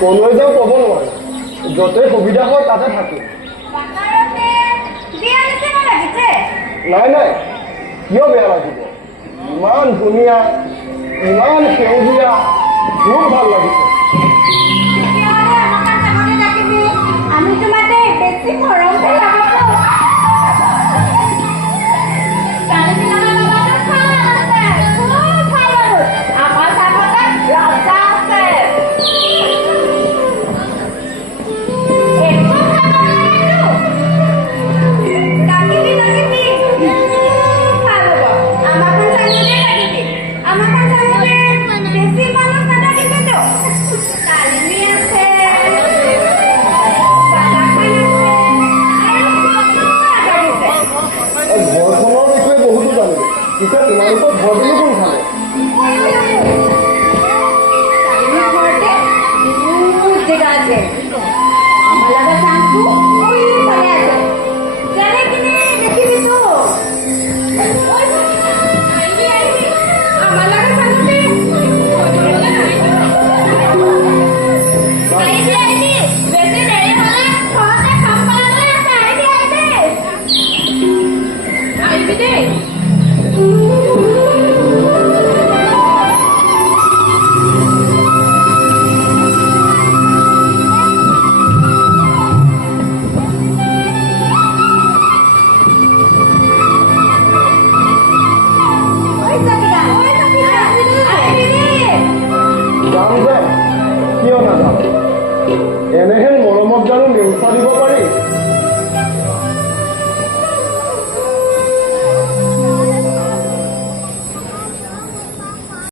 কলৈ যাওঁ ক'ব নোৱাৰো য'তেই সুবিধা হয় তাতে থাকিম নাই নাই কিয় বেয়া লাগিব ইমান ধুনীয়া ইমান সেউজীয়া খুব ভাল লাগিছে আমি তোমাকে বেছি মৰম তোমালোকৰ ঘৰটো কোনফালে জেগা আছে আমার লাগা চান্সু ওইখানে আছে জানে কিনে দেখিবি তো আমার লাগা চান্সু আইডি বেশি দেরি হলে সহজে কাম পাওয়া আছে আইডি দে